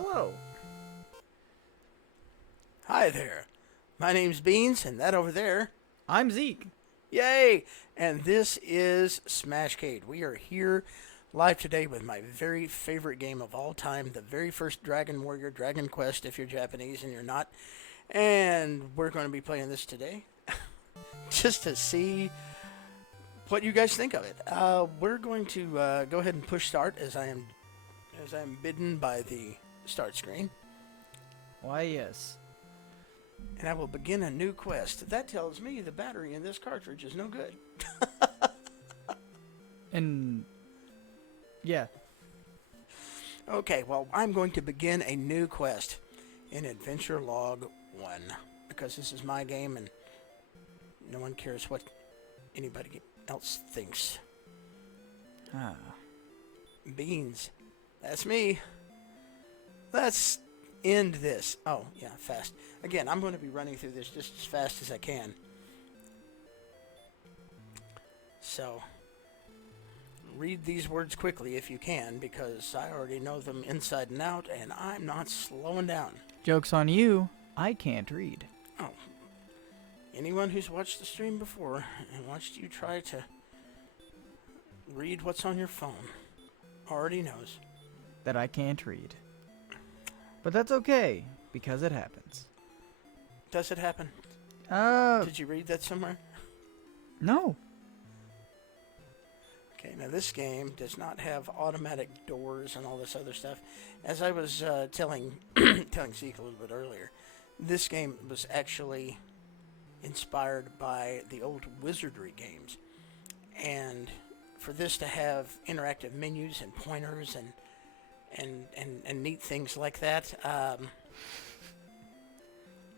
Hello. Hi there. My name's Beans, and that over there, I'm Zeke. yay! And this is Smashcade. We are here live today with my very favorite game of all time, the very first Dragon Warrior, Dragon Quest, if you're Japanese and you're not. And we're going to be playing this today just to see what you guys think of it. We're going to go ahead and push start as I am bidden by the start screen. Why, yes. And I will begin a new quest. That tells me the battery in this cartridge is no good. And, yeah. Okay, well, I'm going to begin a new quest in Adventure Log 1. Because this is my game and no one cares what anybody else thinks. Ah. Beans. That's me. Let's end this. Oh, yeah, fast. Again, I'm going to be running through this just as fast as I can. So, read these words quickly if you can, because I already know them inside and out, and I'm not slowing down. Joke's on you. I can't read. Oh, anyone who's watched the stream before and watched you try to read what's on your phone already knows. That I can't read. But that's okay, because it happens. Does it happen? Did you read that somewhere? No. Okay, now this game does not have automatic doors and all this other stuff. As I was telling Zeke a little bit earlier, this game was actually inspired by the old Wizardry games. And for this to have interactive menus and pointers and neat things like that,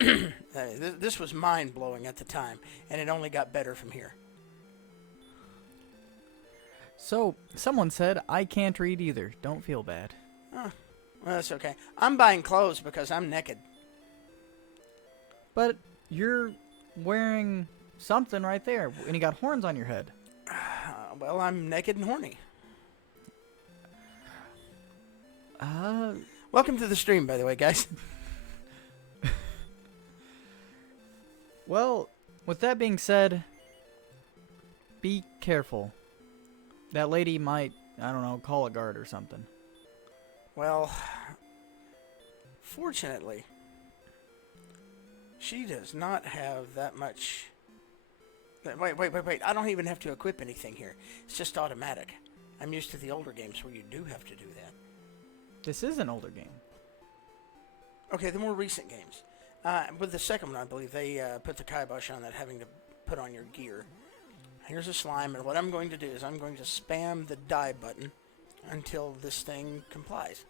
this was mind-blowing at the time, and it only got better from here. So, someone said I can't read either. Don't feel bad. Oh, well, that's okay. I'm buying clothes because I'm naked. But you're wearing something right there, and you got horns on your head. Well, I'm naked and horny. Welcome to the stream, by the way, guys. Well, with that being said, be careful. That lady might, I don't know, call a guard or something. Well, fortunately, she does not have that much. Wait. I don't even have to equip anything here. It's just automatic. I'm used to the older games where you do have to do that. This is an older game. Okay, the more recent games. With the second one, I believe, they put the kibosh on that, having to put on your gear. Here's a slime, and what I'm going to do is I'm going to spam the die button until this thing complies.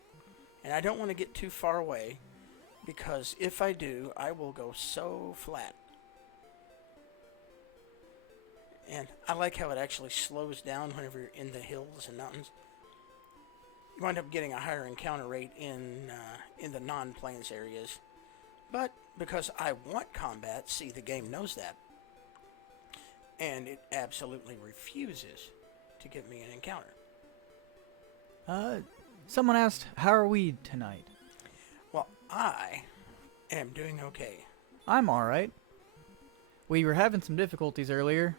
And I don't want to get too far away, because if I do, I will go so flat. And I like how it actually slows down whenever you're in the hills and mountains. You wind up getting a higher encounter rate in the non-plains areas. But because I want combat, see, the game knows that. And it absolutely refuses to give me an encounter. Someone asked, how are we tonight? Well, I am doing okay. I'm alright. We were having some difficulties earlier.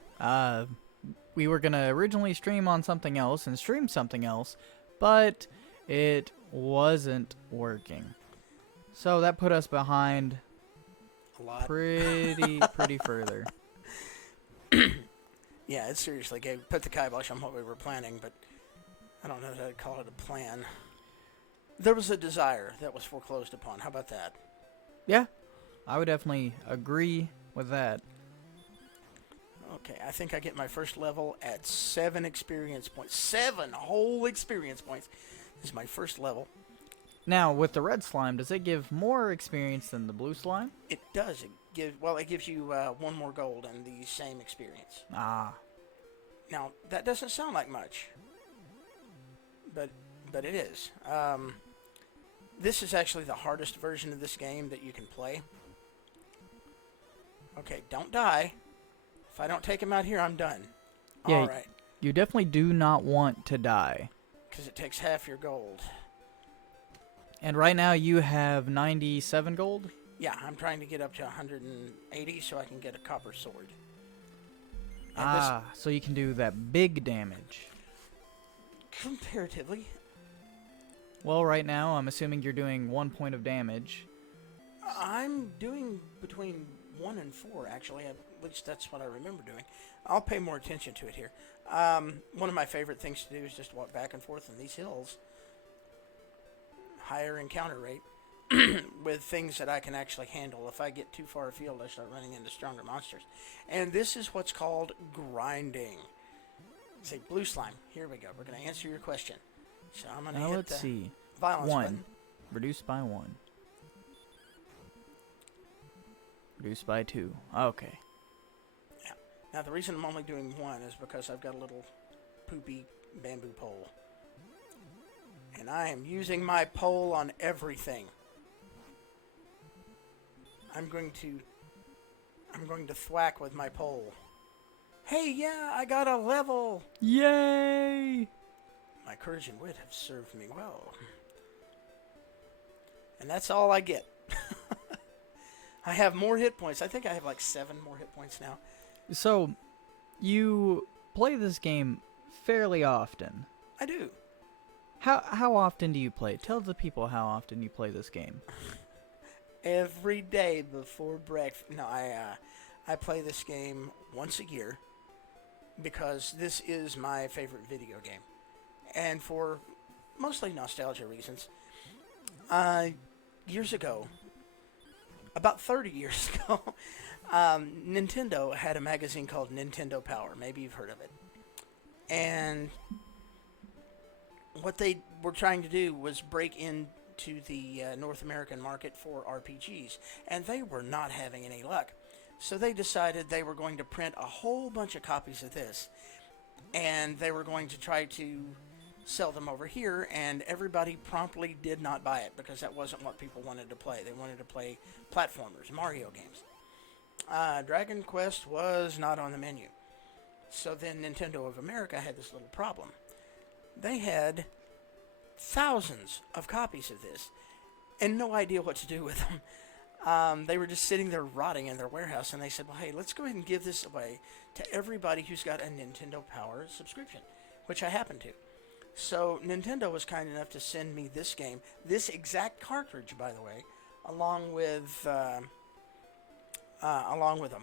We were going to originally stream on something else and stream something else, but it wasn't working. So that put us behind A lot. pretty further. Yeah, it seriously put the kibosh on what we were planning, but I don't know that I'd call it a plan. There was a desire that was foreclosed upon. How about that? Yeah, I would definitely agree with that. Okay, I think I get my first level at 7 experience points. 7 whole experience points. This is my first level. Now, with the red slime, does it give more experience than the blue slime? It does. It gives you 1 more gold and the same experience. Ah. Now, that doesn't sound like much, but it is. This is actually the hardest version of this game that you can play. Okay, don't die. If I don't take him out here, I'm done. Yeah, Alright. You definitely do not want to die. Because it takes half your gold. And right now you have 97 gold? Yeah, I'm trying to get up to 180 so I can get a copper sword. And Ah, so you can do that big damage. comparatively, Well, right now I'm assuming you're doing 1 point of damage. I'm doing between 1 and 4, actually, at least that's what I remember doing. I'll pay more attention to it here. One of my favorite things to do is just walk back and forth in these hills. Higher encounter rate with things that I can actually handle. If I get too far afield, I start running into stronger monsters. And this is what's called grinding. Say blue slime. Here we go. We're going to answer your question. So I'm going to Now hit let's the see. violence 1. button. Reduced by 1. Reduced by 2. Okay. Now the reason I'm only doing 1 is because I've got a little poopy bamboo pole. And I am using my pole on everything. I'm going to thwack with my pole. Hey, yeah, I got a level. Yay! My courage and wit have served me well. And that's all I get. I have more hit points. I think I have like 7 more hit points now. So, you play this game fairly often. I do. How often do you play? Tell the people how often you play this game. Every day before breakfast. No, I play this game once a year because this is my favorite video game. And for mostly nostalgia reasons. Years ago, about 30 years ago, Nintendo had a magazine called Nintendo Power. Maybe you've heard of it. And what they were trying to do was break into the North American market for RPGs. And they were not having any luck. So they decided they were going to print a whole bunch of copies of this. And they were going to try to sell them over here, and everybody promptly did not buy it because that wasn't what people wanted to play. They wanted to play platformers, Mario games. Dragon Quest was not on the menu. So then Nintendo of America had this little problem. They had thousands of copies of this and no idea what to do with them. They were just sitting there rotting in their warehouse, and they said, well, hey, let's go ahead and give this away to everybody who's got a Nintendo Power subscription, which I happen to. So Nintendo was kind enough to send me this game, this exact cartridge, by the way, along with a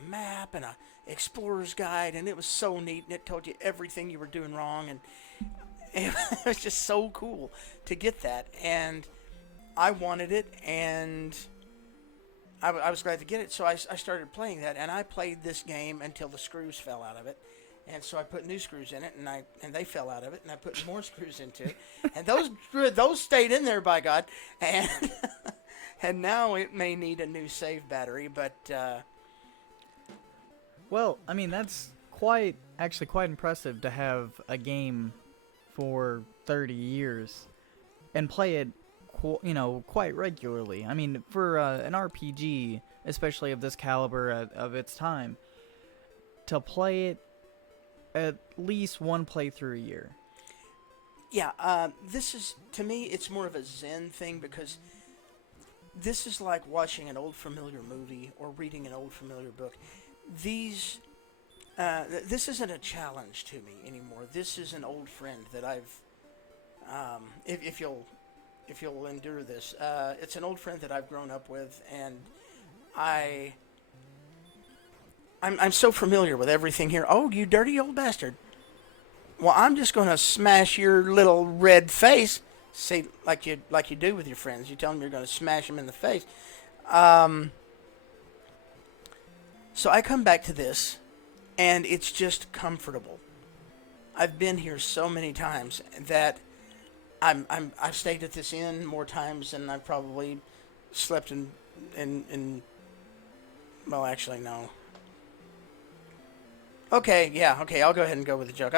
map and a explorer's guide, and it was so neat, and it told you everything you were doing wrong, and it was just so cool to get that. And I wanted it, and I was glad to get it. So I started playing that, and I played this game until the screws fell out of it. And so I put new screws in it, and they fell out of it, and I put more screws into it, and those stayed in there, by God, and and now it may need a new save battery, but Well, I mean, that's actually quite impressive to have a game for 30 years and play it, quite regularly. I mean, for an RPG, especially of this caliber of its time, to play it at least one playthrough a year. yeah, this is, to me, it's more of a Zen thing because this is like watching an old familiar movie or reading an old familiar book. This isn't a challenge to me anymore. This is an old friend that I've, if you'll endure this, it's an old friend that I've grown up with, and I'm so familiar with everything here. Oh, you dirty old bastard. Well, I'm just going to smash your little red face. See, like you do with your friends. You tell them you're going to smash them in the face. So I come back to this, and it's just comfortable. I've been here so many times that I've stayed at this inn more times than I've probably slept in well, actually, no. Okay, yeah, okay, I'll go ahead and go with the joke.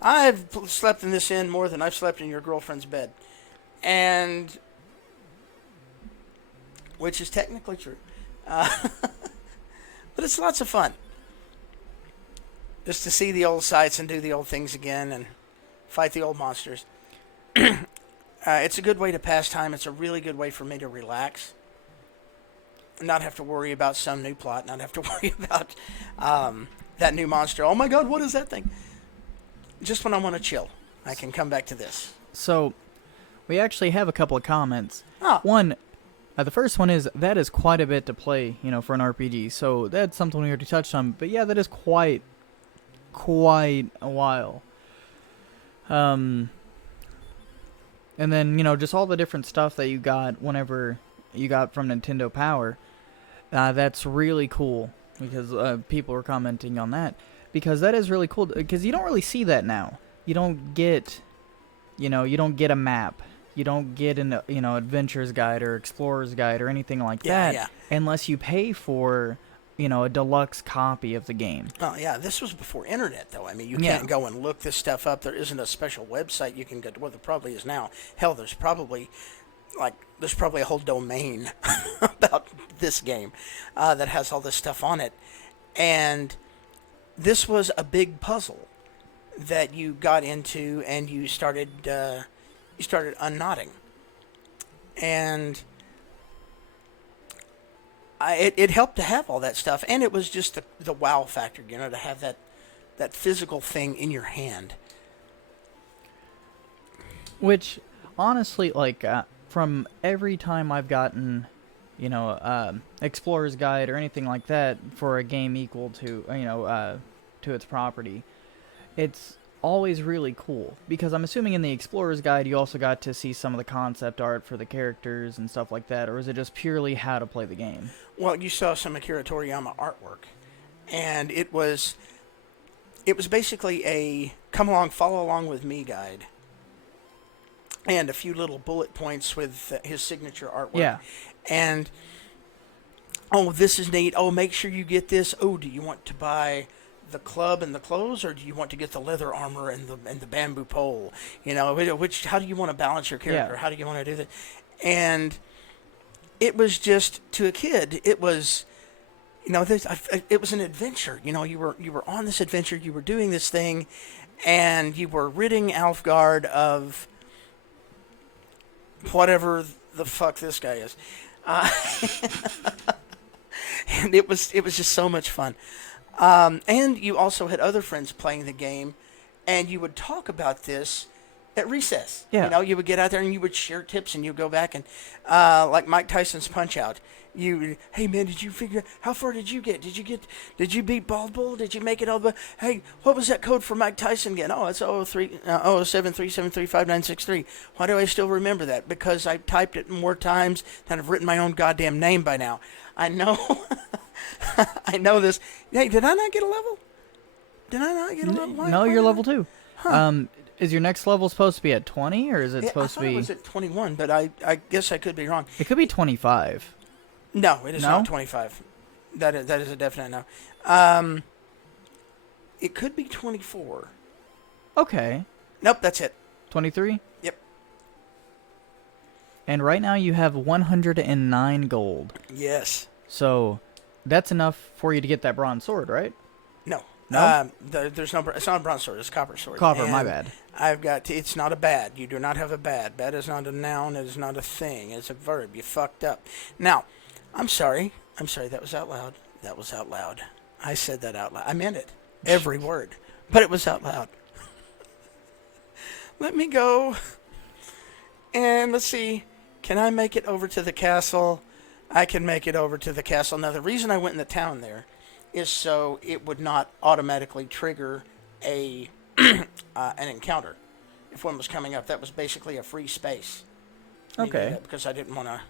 I've slept in this inn more than I've slept in your girlfriend's bed. And, which is technically true. But it's lots of fun. Just to see the old sights and do the old things again and fight the old monsters. It's a good way to pass time. It's a really good way for me to relax, not have to worry about some new plot, not have to worry about that new monster. Oh my God, what is that thing? Just when I want to chill, I can come back to this. So, we actually have a couple of comments. Oh, One, the first one is, that is quite a bit to play, for an RPG. So, that's something we already touched on. But yeah, that is quite a while. And then, just all the different stuff that you got whenever you got from Nintendo Power. That's really cool, because people were commenting on that. Because that is really cool, because you don't really see that now. You don't get, you don't get a map. You don't get an, adventurer's guide or explorer's guide or anything like that unless you pay for, a deluxe copy of the game. Oh, yeah, this was before internet, though. I mean, you can't go and look this stuff up. There isn't a special website you can go to. Well, there probably is now. Hell, there's probably a whole domain about this game that has all this stuff on it. And this was a big puzzle that you got into and you started unknotting. And it helped to have all that stuff, and it was just the wow factor, to have that physical thing in your hand. Which, honestly, from every time I've gotten, Explorer's Guide or anything like that for a game equal to, to its property, it's always really cool. Because I'm assuming in the Explorer's Guide you also got to see some of the concept art for the characters and stuff like that, or is it just purely how to play the game? Well, you saw some Akira Toriyama artwork, and it was basically a come along, follow along with me guide. And a few little bullet points with his signature artwork. Yeah. And, oh, this is neat. Oh, make sure you get this. Oh, do you want to buy the club and the clothes, or do you want to get the leather armor and the bamboo pole? How do you want to balance your character? Yeah. How do you want to do that? And it was just, to a kid, it was, it was an adventure. You were on this adventure. You were doing this thing, and you were ridding Alfgard of whatever the fuck this guy is. And it was just so much fun. And you also had other friends playing the game, and you would talk about this at recess. Yeah. You would get out there and you would share tips, and you'd go back and, like Mike Tyson's Punch-Out, hey man, did you figure, how far did you get? Did you beat Bald Bull? Did you make it all the, hey, what was that code for Mike Tyson again? Oh, it's 073735963. Why do I still remember that? Because I typed it more times than I've written my own goddamn name by now. I know, I know this. Hey, did I not get a level? No, you're level 2. Huh. Is your next level supposed to be at 20, or is it supposed to be? I thought it was at 21, but I guess I could be wrong. It could be 25. No, it is No? not 25. That is a definite no. It could be 24. Okay. Nope, that's it. 23? Yep. And right now you have 109 gold. Yes. So that's enough for you to get that bronze sword, right? No. No? There's no. It's not a bronze sword. It's a copper sword. Copper, my And bad. I've got. It's not a bad. You do not have a bad. Bad is not a noun. It is not a thing. It's a verb. You fucked up. Now, I'm sorry. That was out loud. I said that out loud. I meant it. Every word. But it was out loud. Let me go. And let's see. Can I make it over to the castle? I can make it over to the castle. Now, the reason I went in the town there is so it would not automatically trigger an encounter if one was coming up. That was basically a free space. Okay. Because I didn't want to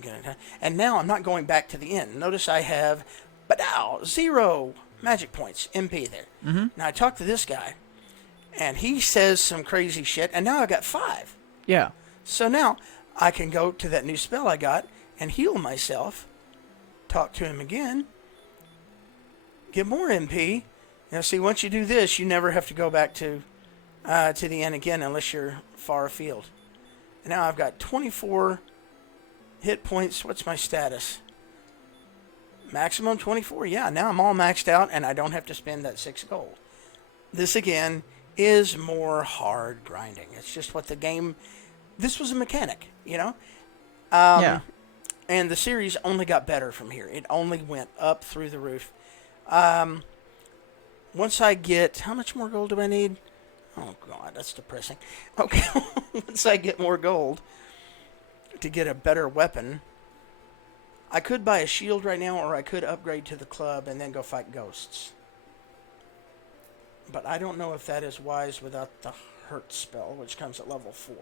get it. And now I'm not going back to the inn. Notice I have 0 magic points, MP there. Mm-hmm. Now I talked to this guy, and he says some crazy shit, and now I got 5. Yeah. So now I can go to that new spell I got and heal myself, talk to him again, get more MP. See, once you do this, you never have to go back to the inn again unless you're far afield. And now I've got 24 hit points. What's my status? Maximum 24. Yeah, now I'm all maxed out, and I don't have to spend that 6 gold. This, again, is more hard grinding. It's just what the game this was a mechanic, Yeah. And the series only got better from here. It only went up through the roof. Um, Once I get, how much more gold do I need? Oh God, that's depressing. Okay, once I get more gold to get a better weapon, I could buy a shield right now, or I could upgrade to the club and then go fight ghosts. But I don't know if that is wise without the hurt spell, which comes at level 4.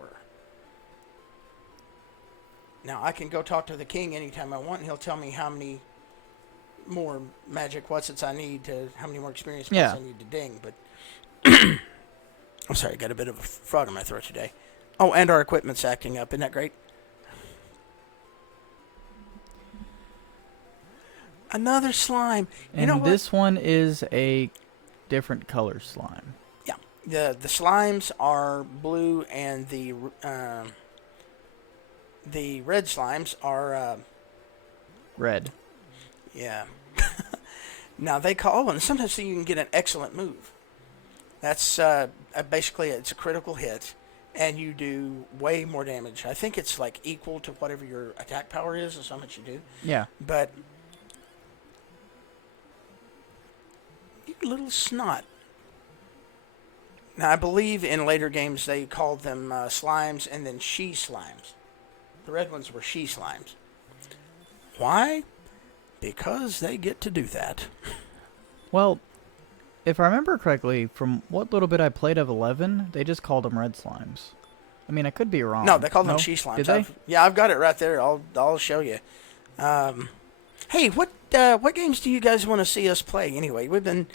Now, I can go talk to the king anytime I want, and he'll tell me how many more magic whatsits I need to, how many more experience points Yeah. I need to ding, but I'm sorry, I got a bit of a frog in my throat today. Oh, and our equipment's acting up. Isn't that great? Another slime. You know And what? this one is a different color slime. Yeah. The slimes are blue, and the red slimes are Red. yeah. Now they call, and sometimes you can get an excellent move. That's basically it's a critical hit, and you do way more damage. I think it's like equal to whatever your attack power is, is how much you do. Yeah. But you little snot. Now I believe in later games they called them slimes and then she slimes. The red ones were she slimes. Why? Because they get to do that. Well, if I remember correctly, from what little bit I played of 11, they just called them red slimes. I mean, I could be wrong. No, they call them she slimes. Did they? Yeah, I've got it right there. I'll show you. Hey, what games do you guys want to see us play? Anyway, we've been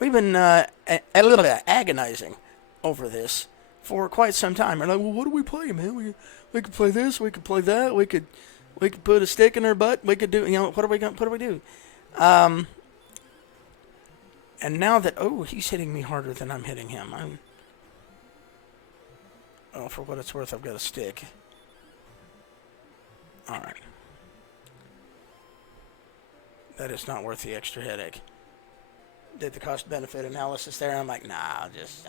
a little bit agonizing over this for quite some time. We're like, well, what do we play, man? We could play this. We could play that. We could put a stick in our butt. We could do. What do we do? And now that he's hitting me harder than I'm hitting him. For what it's worth, I've got a stick. All right. That is not worth the extra headache. Did the cost-benefit analysis there, and I'm like, nah, I'll just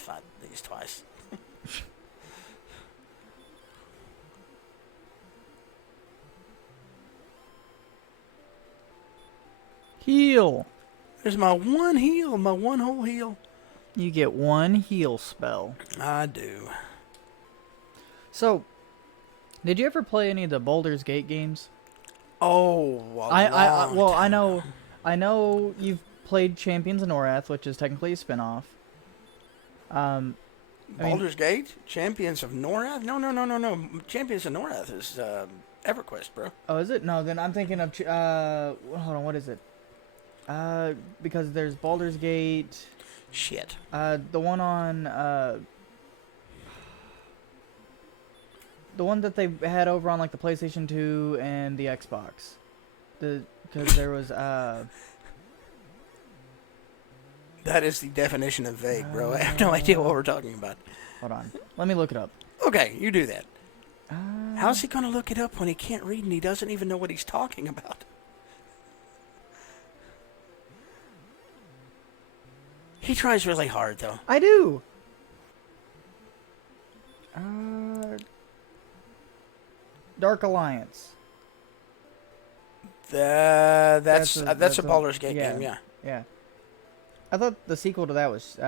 fight these twice. Heal. There's my one heal, my one whole heal. You get one heal spell. I do. So, did you ever play any of the Baldur's Gate games? Oh, I know you've played Champions of Norath, which is technically a spin-off. Baldur's Gate? Champions of Norath? No. Champions of Norath is EverQuest, bro. Oh, is it? No, then I'm thinking of hold on, what is it? Because there's Baldur's Gate. Shit. The one on the one that they had over on like the PlayStation 2 and the Xbox. Because there was That is the definition of vague, bro. I have no idea what we're talking about. hold on. Let me look it up. Okay, you do that. How's he going to look it up when he can't read and he doesn't even know what he's talking about? He tries really hard, though. I do. Dark Alliance. That's That's a Baldur's Gate yeah. game, yeah. Yeah. I thought the sequel to that was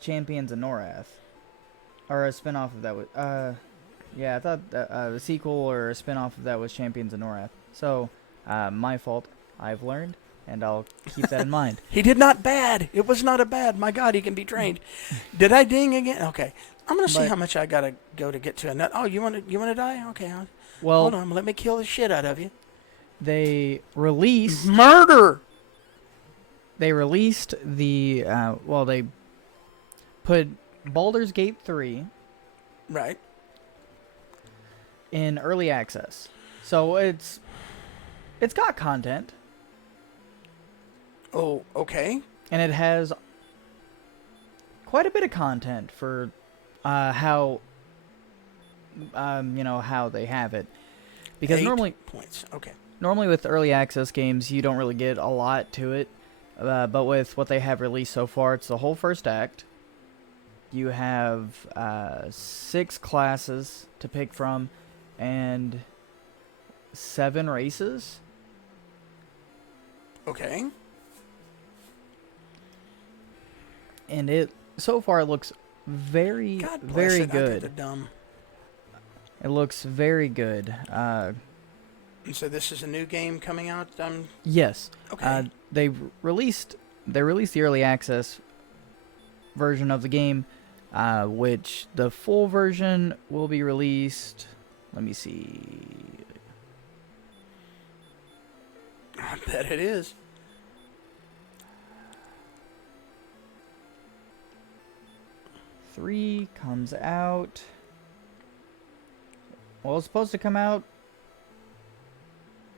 Champions of Norath. Or a spin-off of that was... yeah, I thought the sequel or a spin-off of that was Champions of Norath. So, my fault. I've learned, and I'll keep that in mind. He did not bad. It was not a bad. My God, he can be trained. Did I ding again? Okay. I'm going to see how much I got to go to get to a nut. Oh, you want to die? Okay. Well, hold on. Let me kill the shit out of you. They released... Murder! They released the... they put Baldur's Gate 3... Right. in early access. So it's got content. Oh, okay. And it has quite a bit of content for how how they have it. Because 8 points. Okay. normally with early access games you don't really get a lot to it. But with what they have released so far, it's the whole first act. You have 6 classes to pick from, and 7 races. Okay. And it so far looks very, God bless very it. I did the good. dumb. It looks very good. And so this is a new game coming out. Yes. Okay. They released the early access version of the game, which the full version will be released. Let me see. I bet it is. Three comes out. Well, it's supposed to come out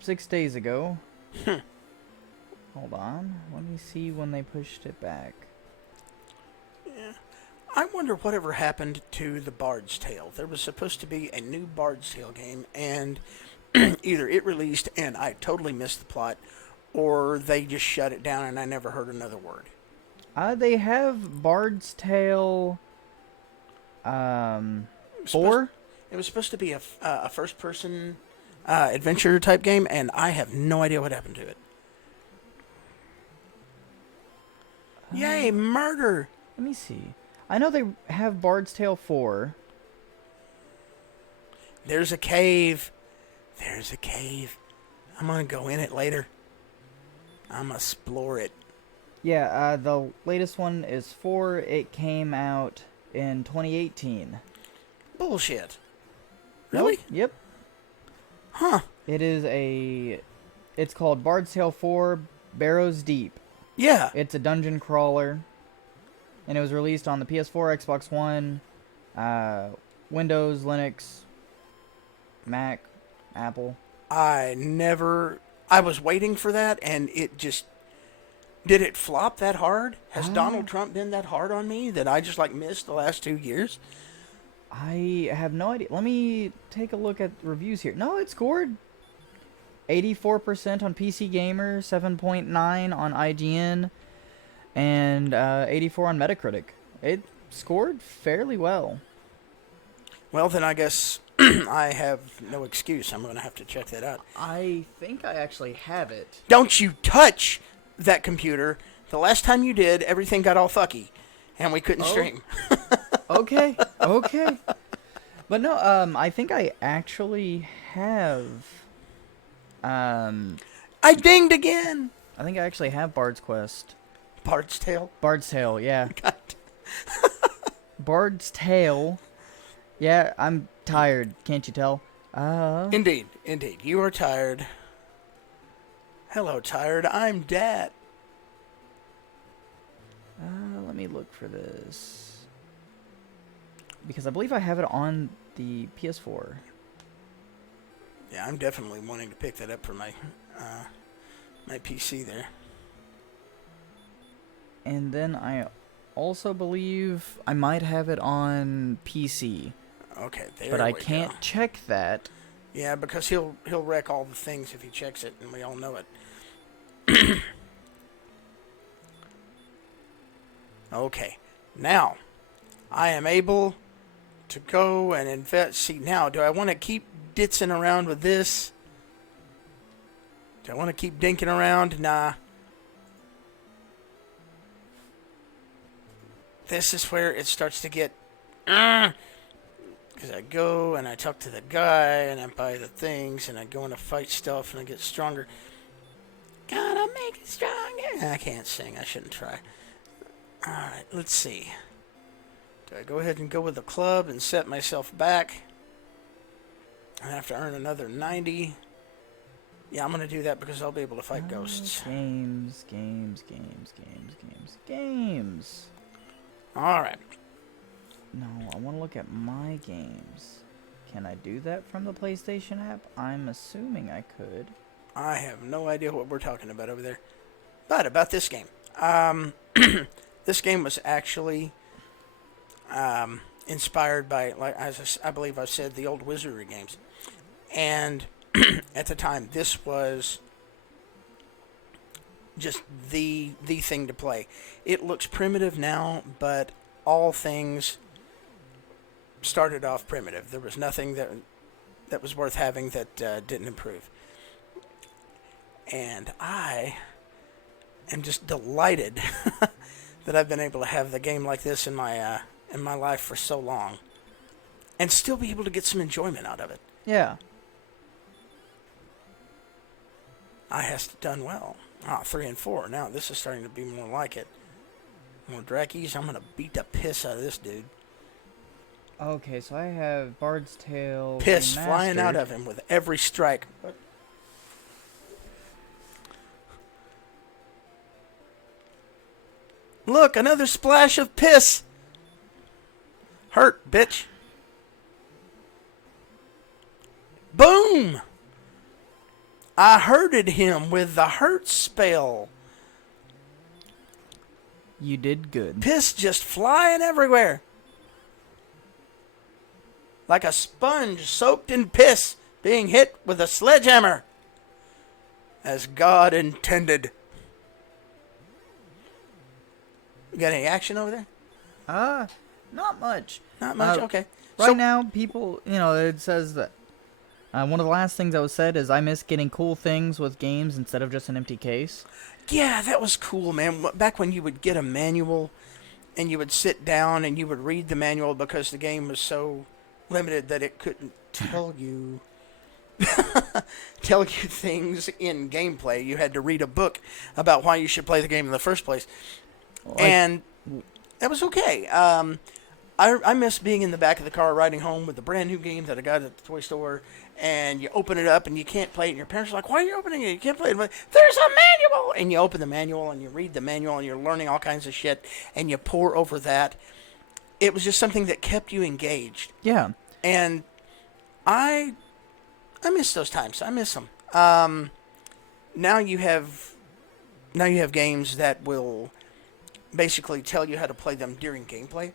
6 days ago. Hold on. Let me see when they pushed it back. Yeah. I wonder whatever happened to the Bard's Tale. There was supposed to be a new Bard's Tale game, and either it released and I totally missed the plot, or they just shut it down and I never heard another word. They have Bard's Tale 4. It was supposed to be a first-person adventure type game, and I have no idea what happened to it. Yay, murder! Let me see. I know they have Bard's Tale 4. There's a cave. There's a cave. I'm gonna go in it later. I'm gonna explore it. Yeah, the latest one is 4. It came out in 2018. Bullshit. Really? Nope. Yep. Huh. It's called Bard's Tale 4 Barrows Deep. Yeah. It's a dungeon crawler, and it was released on the PS4, Xbox One, Windows, Linux, Mac, Apple. I was waiting for that, and it just... Did it flop that hard? Has Donald Trump been that hard on me that I just, missed the last 2 years? I have no idea. Let me take a look at reviews here. No, it scored 84% on PC Gamer, 7.9 on IGN, and 84 on Metacritic. It scored fairly well. Well, then I guess I have no excuse. I'm going to have to check that out. I think I actually have it. Don't you touch that computer. The last time you did, everything got all fucky, and we couldn't stream. Okay. But no, I think I actually have... I dinged again! I think I actually have Bard's Quest. Bard's Tale? Bard's Tale, yeah. God. Bard's Tale. Yeah, I'm tired. Can't you tell? Indeed. You are tired. Hello, tired. I'm Dad. Let me look for this. Because I believe I have it on the PS4. Yeah, I'm definitely wanting to pick that up for my my PC there. And then I also believe I might have it on PC. Okay, there But I we can't go. check that. Yeah, because he'll wreck all the things if he checks it, and we all know it. Okay, now I am able to go and invest. See, now, do I want to keep ditzing around with this? Do I want to keep dinking around? Nah. This is where it starts to get... Because I go and I talk to the guy and I buy the things and I go and I fight stuff and I get stronger. Gotta make it stronger. I can't sing. I shouldn't try. Alright, let's see. Do I go ahead and go with the club and set myself back? I have to earn another 90. Yeah, I'm going to do that because I'll be able to fight ghosts. Games. Alright. No, I want to look at my games. Can I do that from the PlayStation app? I'm assuming I could. I have no idea what we're talking about over there. But about this game. This game was actually inspired by, as I believe I said, the old Wizardry games. And at the time, this was just the thing to play. It looks primitive now, but all things started off primitive. There was nothing that was worth having that didn't improve. And I am just delighted that I've been able to have the game like this in my life for so long, and still be able to get some enjoyment out of it. Yeah. I has done well. 3 and 4. Now this is starting to be more like it. More Drakkies. I'm gonna beat the piss out of this dude. Okay, so I have Bard's Tale Piss flying Remastered. out of him with every strike. Look, another splash of piss. Hurt, bitch. Boom! I hurted him with the hurt spell. You did good. Piss just flying everywhere. Like a sponge soaked in piss being hit with a sledgehammer. As God intended. You got any action over there? Not much. Not much? Okay. Right now, people, it says that one of the last things that was said is I miss getting cool things with games instead of just an empty case. Yeah, that was cool, man. Back when you would get a manual and you would sit down and you would read the manual because the game was so limited that it couldn't tell you things in gameplay. You had to read a book about why you should play the game in the first place. And that was okay. I miss being in the back of the car riding home with the brand new game that I got at the toy store, and you open it up and you can't play it, and your parents are like, "Why are you opening it? You can't play it." Like, there's a manual! And you open the manual and you read the manual and you're learning all kinds of shit and you pour over that. It was just something that kept you engaged. Yeah. And I miss those times. I miss them. Now you have games that will basically tell you how to play them during gameplay.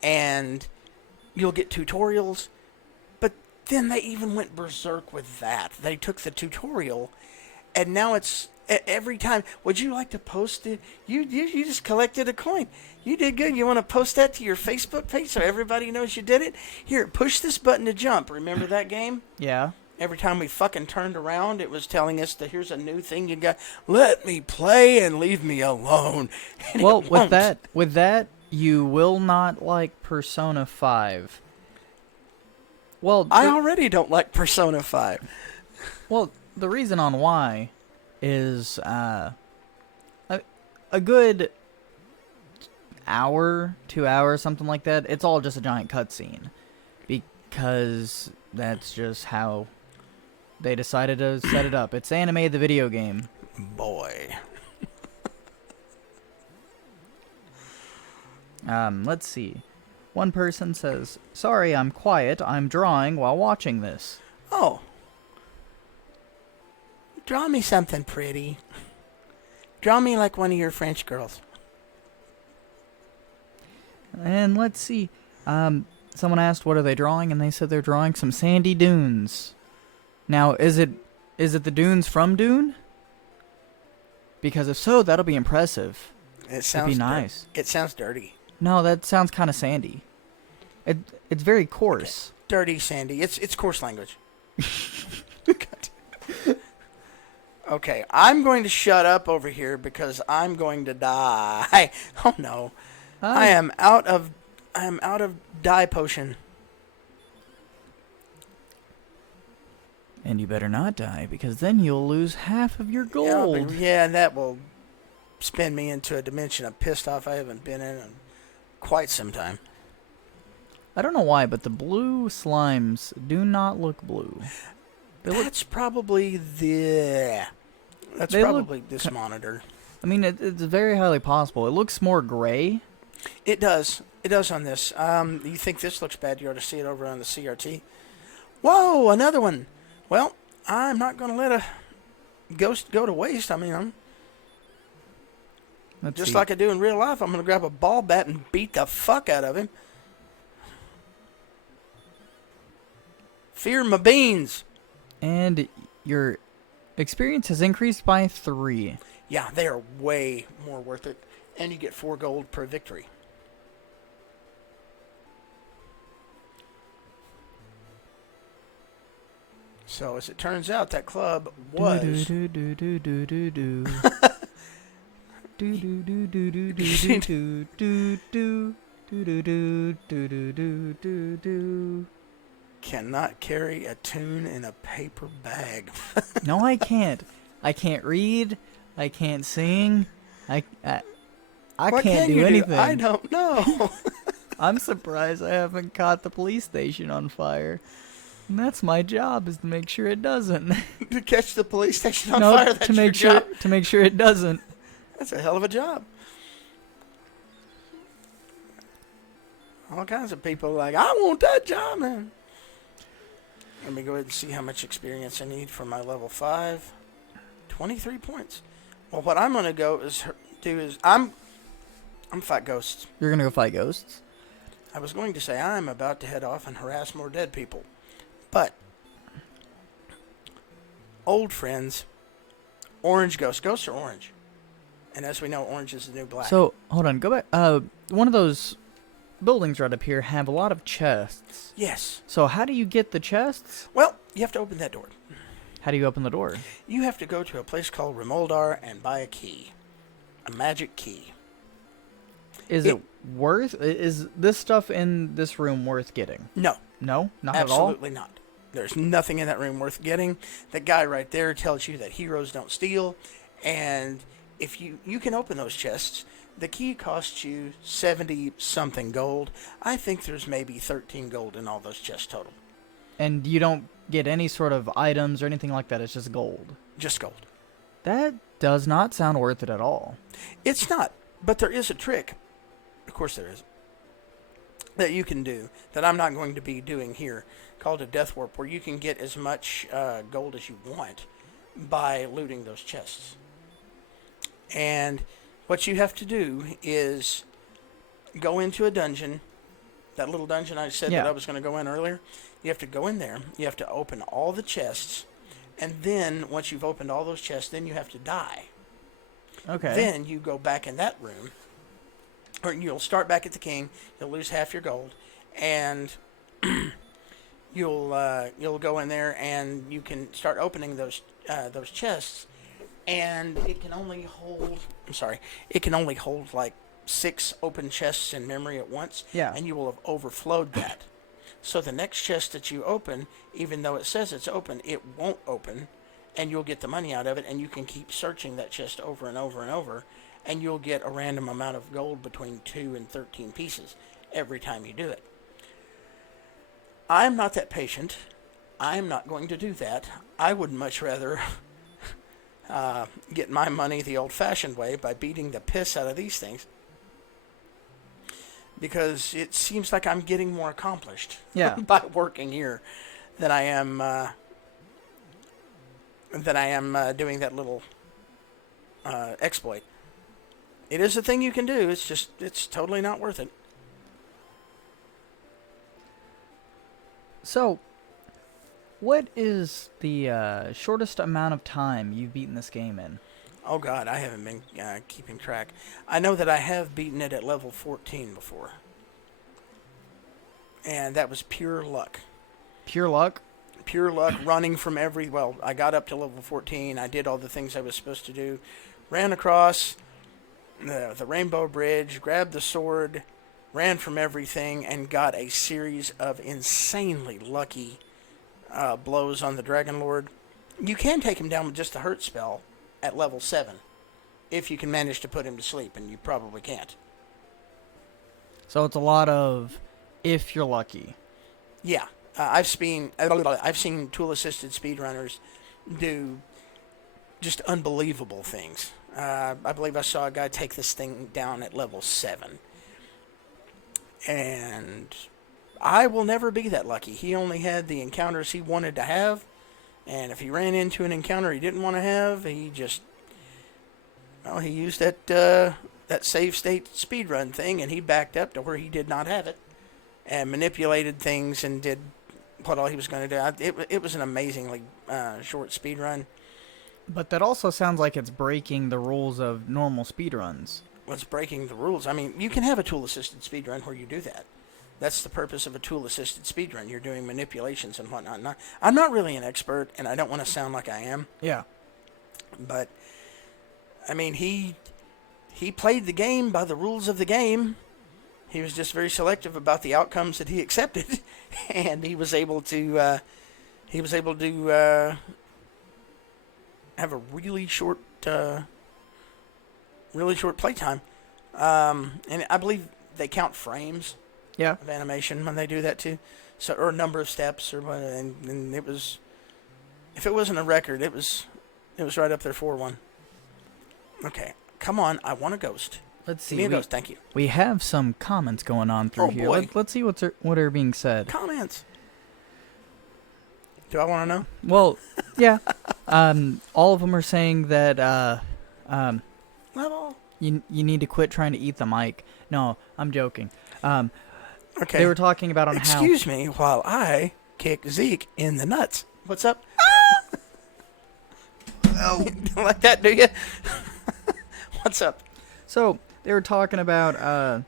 And you'll get tutorials, but then they even went berserk with that. They took the tutorial, and now it's every time. Would you like to post it? You just collected a coin. You did good. You want to post that to your Facebook page so everybody knows you did it? Here, push this button to jump. Remember that game? Yeah. Every time we fucking turned around, it was telling us that here's a new thing you got. Let me play and leave me alone. And Well, with that, you will not like Persona 5. Well, I already don't like Persona 5. Well, the reason on why is a good hour, 2 hours, something like that. It's all just a giant cutscene because that's just how they decided to set it up. It's anime the video game. Boy. Let's see. One person says, "Sorry, I'm quiet. I'm drawing while watching this." Oh. Draw me something pretty. Draw me like one of your French girls. And let's see. Someone asked, "What are they drawing?" And they said they're drawing some sandy dunes. Now, is it the dunes from Dune? Because if so, that'll be impressive. It sounds It'd be nice. It sounds dirty. No, that sounds kind of sandy. It's very coarse. Okay. Dirty, sandy. It's coarse language. Okay, I'm going to shut up over here because I'm going to die. Oh no. I am out of dye potion. And you better not die, because then you'll lose half of your gold. Yeah, and that will spin me into a dimension of pissed off I haven't been in quite some time. I don't know why, but the blue slimes do not look blue. That's probably this monitor. I mean, it's very highly possible. It looks more gray. It does. It does on this. You think this looks bad, you ought to see it over on the CRT. Whoa, another one. Well, I'm not going to let a ghost go to waste. I mean, just like I do in real life, I'm going to grab a ball bat and beat the fuck out of him. Fear my beans. And your experience has increased by 3. Yeah, they are way more worth it. And you get 4 gold per victory. So as it turns out, that club Do was do do do do do do. Do do do do do do do do do do do do do do do do do. cannot carry a tune in a paper bag. No, I can't. I can't read. I can't sing. I What can't can do you anything. do? I don't know. I'm surprised I haven't caught the police station on fire. And that's my job, is to make sure it doesn't. To catch the police station on No, fire, that's to make your sure job. to make sure it doesn't. That's a hell of a job. All kinds of people are like, I want that job, man. Let me go ahead and see how much experience I need for my level 5. 23 points. Well, what I'm going to do is I'm fight ghosts. You're gonna go fight ghosts? I was going to say I'm about to head off and harass more dead people. But old friends, orange ghosts. Ghosts are orange. And as we know, orange is the new black. So hold on, go back. One of those buildings right up here have a lot of chests. Yes. So how do you get the chests? Well, you have to open that door. How do you open the door? You have to go to a place called Remoldar and buy a key. A magic key. Is it worth? Is this stuff in this room worth getting? No. No, not at all. Absolutely not. There's nothing in that room worth getting. That guy right there tells you that heroes don't steal. And if you can open those chests, the key costs you 70-something gold. I think there's maybe 13 gold in all those chests total. And you don't get any sort of items or anything like that. It's just gold. Just gold. That does not sound worth it at all. It's not. But there is a trick. Of course there is. That you can do. That I'm not going to be doing here. Called a death warp. Where you can get as much gold as you want by looting those chests. And what you have to do is go into a dungeon. That little dungeon I said that I was going to go in earlier. You have to go in there. You have to open all the chests. And then, once you've opened all those chests, then you have to die. Okay. Then you go back in that room. Or you'll start back at the king. You'll lose half your gold. And you'll go in there and you can start opening those chests. And it can only hold... I'm sorry. It can only hold like 6 open chests in memory at once. Yeah. And you will have overflowed that. So the next chest that you open, even though it says it's open, it won't open, and you'll get the money out of it, and you can keep searching that chest over and over and over, and you'll get a random amount of gold between 2 and 13 pieces every time you do it. I'm not that patient. I'm not going to do that. I would much rather get my money the old-fashioned way by beating the piss out of these things. Because it seems like I'm getting more accomplished by working here than I am doing that little exploit. It is a thing you can do. It's totally not worth it. So, what is the shortest amount of time you've beaten this game in? Oh God, I haven't been keeping track. I know that I have beaten it at level 14 before. And that was pure luck. Pure luck? Pure luck, running from well, I got up to level 14. I did all the things I was supposed to do. Ran across the Rainbow Bridge, grabbed the sword, ran from everything, and got a series of insanely lucky blows on the Dragon Lord. You can take him down with just a hurt spell at level 7, if you can manage to put him to sleep, and you probably can't. So it's a lot of if you're lucky. Yeah, I've seen tool-assisted speedrunners do just unbelievable things. I believe I saw a guy take this thing down at level 7. And I will never be that lucky. He only had the encounters he wanted to have. And if he ran into an encounter he didn't want to have, he used that save state speedrun thing, and he backed up to where he did not have it, and manipulated things and did what all he was going to do. It was an amazingly short speedrun. But that also sounds like it's breaking the rules of normal speedruns. What's breaking the rules? I mean, you can have a tool-assisted speedrun where you do that. That's the purpose of a tool-assisted speedrun. You're doing manipulations and whatnot. I'm not really an expert, and I don't want to sound like I am. Yeah. But I mean, he played the game by the rules of the game. He was just very selective about the outcomes that he accepted, and he was able to have a really short playtime. And I believe they count frames Yeah. of animation when they do that too, so or number of steps or what. And it was, if it wasn't a record, it was right up there for one. Okay, come on, I want a ghost. Let's see. Give me a ghost, thank you. We have some comments going on through Oh, here. boy. Let's see what are being said. Comments. Do I want to know? Well, yeah. All of them are saying that Level. you need to quit trying to eat the mic. No, I'm joking. Okay. They were talking about on how. Excuse me while I kick Zeke in the nuts. What's up? Oh, you don't like that, do you? What's up? So they were talking about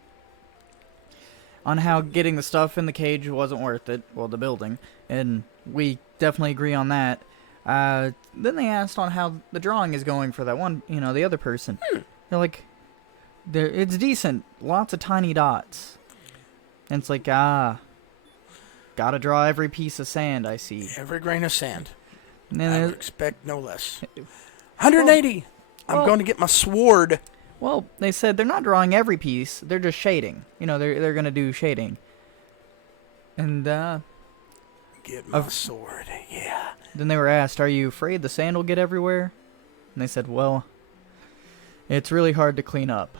on how getting the stuff in the cage wasn't worth it. Well, the building, and we definitely agree on that. Then they asked on how the drawing is going for that one, the other person. They're like, it's decent, lots of tiny dots. And it's like, gotta draw every piece of sand I see. Every grain of sand. And I then would expect no less. 180. I'm going to get my sword. well, they said they're not drawing every piece, they're just shading. They're gonna do shading. And Get my sword. Yeah. then they were asked, are you afraid the sand will get everywhere? And they said, well, it's really hard to clean up.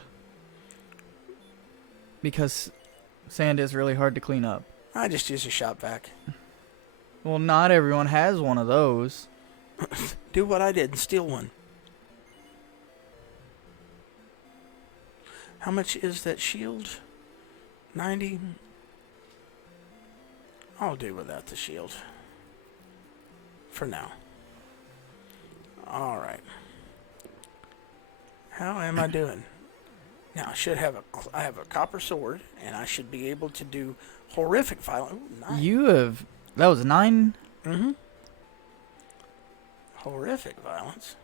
Because sand is really hard to clean up. I just use a shop vac. Well, not everyone has one of those. Do what I did and steal one. How much is that shield? 90. I'll do without the shield. For now. Alright. How am I doing? Now I should have I have a copper sword, and I should be able to do horrific violence. That was 9? Mm-hmm. Horrific violence.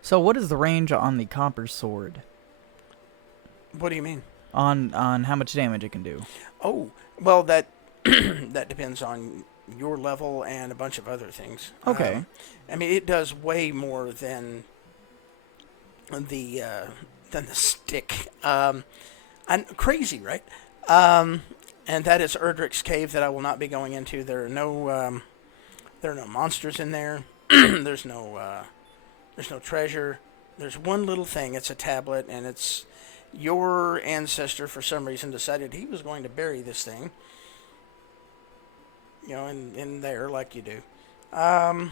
So what is the range on the copper sword? What do you mean? On how much damage it can do? Oh, well, that that depends on your level and a bunch of other things. Okay. I mean, it does way more than the stick. I'm crazy, right? And that is Erdrick's cave that I will not be going into. There are no monsters in there. There's no treasure. There's one little thing. It's a tablet, and it's your ancestor for some reason decided he was going to bury this thing. In there like you do. Now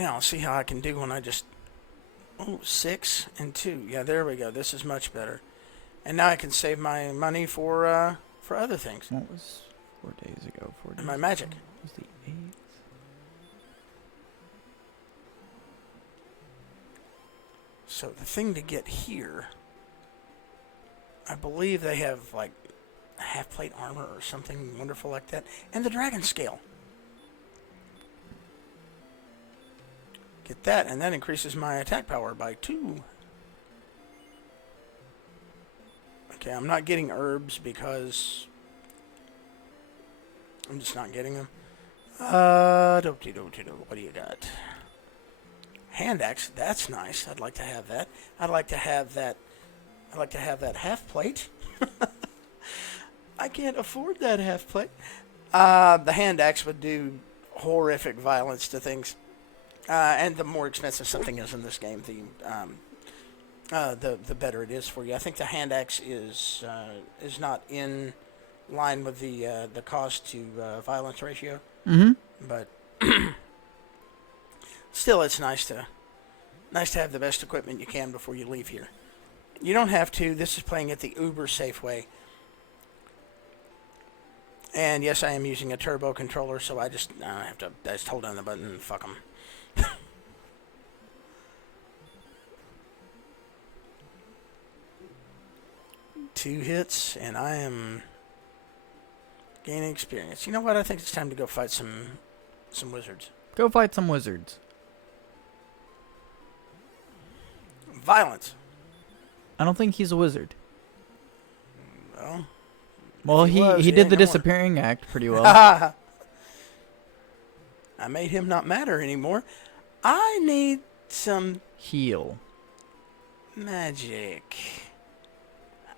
I'll see how I can do when I just 6 and 2. Yeah, there we go. This is much better. And now I can save my money for other things. What was 4 days ago? 4 days And my magic. ago was the 8th. So the thing to get here, I believe they have like half plate armor or something wonderful like that, and the dragon scale. Get that, and that increases my attack power by 2. Okay, I'm not getting herbs because I'm just not getting them. What do you got? Hand axe, that's nice. I'd like to have that. I'd like to have that half plate. I can't afford that half plate. The hand axe would do horrific violence to things. And the more expensive something is in this game, the better it is for you. I think the hand axe is not in line with the cost to violence ratio. Mm-hmm. But still, it's nice to have the best equipment you can before you leave here. You don't have to. This is playing it the uber safe way. And yes, I am using a turbo controller, so I just hold down the button and fuck them. 2 hits, and I am gaining experience. You know what? I think it's time to go fight some wizards. Go fight some wizards. Violence. I don't think he's a wizard. Well, if He was, did ain't the no more. disappearing act pretty well. I made him not matter anymore. I need some Heal. magic.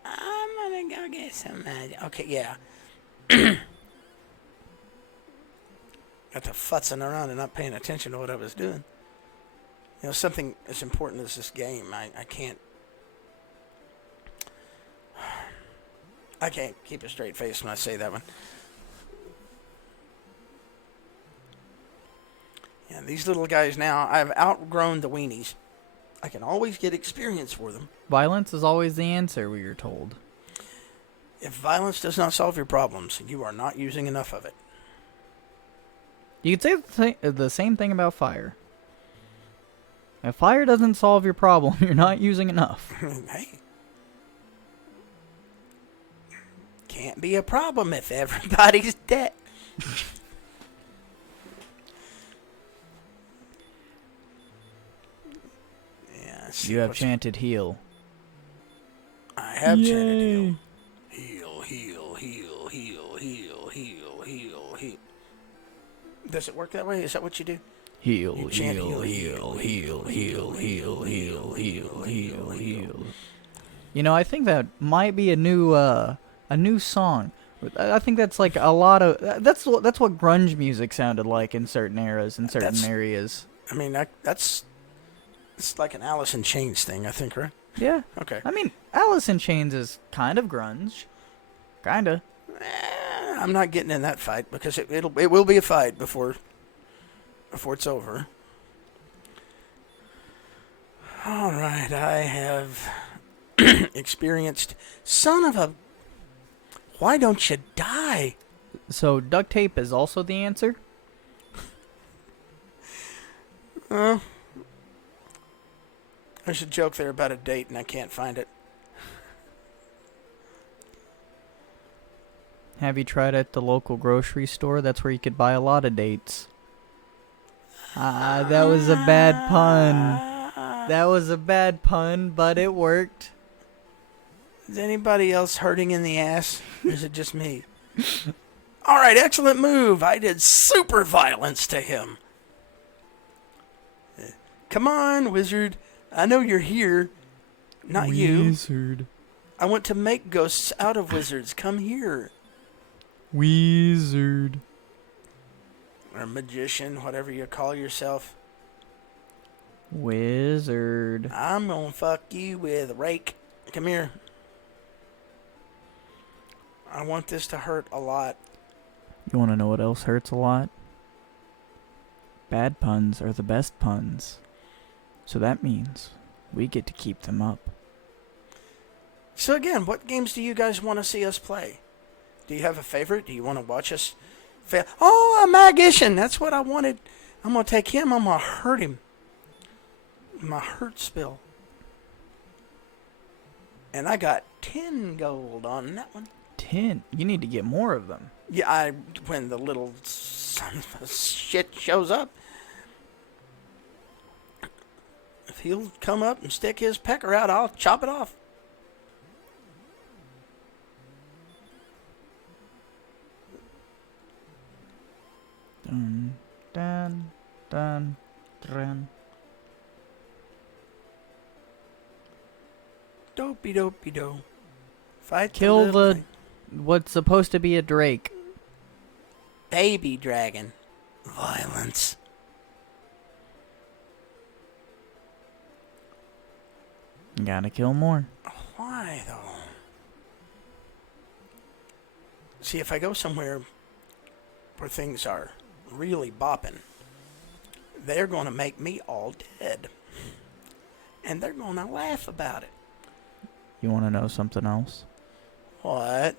I'm gonna go get some magic. Okay, yeah. Got to futzing around and not paying attention to what I was doing. You know, something as important as this game, I can't keep a straight face when I say that one. Yeah, these little guys now, I've outgrown the weenies. I can always get experience for them. Violence is always the answer, we are told. If violence does not solve your problems, you are not using enough of it. You could say the same thing about fire. If fire doesn't solve your problem, you're not using enough. Hey. Can't be a problem if everybody's dead. Yeah, You have chanted heal. I have chanted Yay. heal. Heal, heal, heal, heal, heal, heal, heal. Does it work that way? Is that what you do? Heal, You chant heal, heal, heal, heal, heal, heal, heal, heal, heal. You know, I think that might be a new song. I think that's like a lot of that's what grunge music sounded like in certain eras and certain areas. I mean, it's like an Alice in Chains thing, I think, right? Yeah. Okay. I mean, Alice in Chains is kind of grunge. Kinda. I'm not getting in that fight because it will be a fight before it's over. All right, I have experienced. Son of a. Why don't you die? So duct tape is also the answer? There's a joke there about a date, and I can't find it. Have you tried at the local grocery store? That's where you could buy a lot of dates. That was a bad pun. That was a bad pun, but it worked. Is anybody else hurting in the ass? Or is it just me? All right, excellent move. I did super violence to him. Come on, wizard. I know you're here. Not you. Wizard. I want to make ghosts out of wizards. Come here. Wizard. Or magician, whatever you call yourself. Wizard. I'm gonna fuck you with a rake. Come here. I want this to hurt a lot. You want to know what else hurts a lot? Bad puns are the best puns. So that means we get to keep them up. So again, what games do you guys want to see us play? Do you have a favorite? Do you want to watch us fail? Oh, a magician. That's what I wanted. I'm going to take him. I'm going to hurt him. My hurt spill. And I got 10 gold on that one. 10? You need to get more of them. Yeah, when the little son of a shit shows up. If he'll come up and stick his pecker out, I'll chop it off. Dun, dun, dun, dun. Dopey dopey do. Fight Kill little the thing. what's supposed to be a drake. Baby dragon. Violence. Gotta kill more. Why though? See, if I go somewhere where things are really bopping, they're going to make me all dead. And they're going to laugh about it. You want to know something else? What?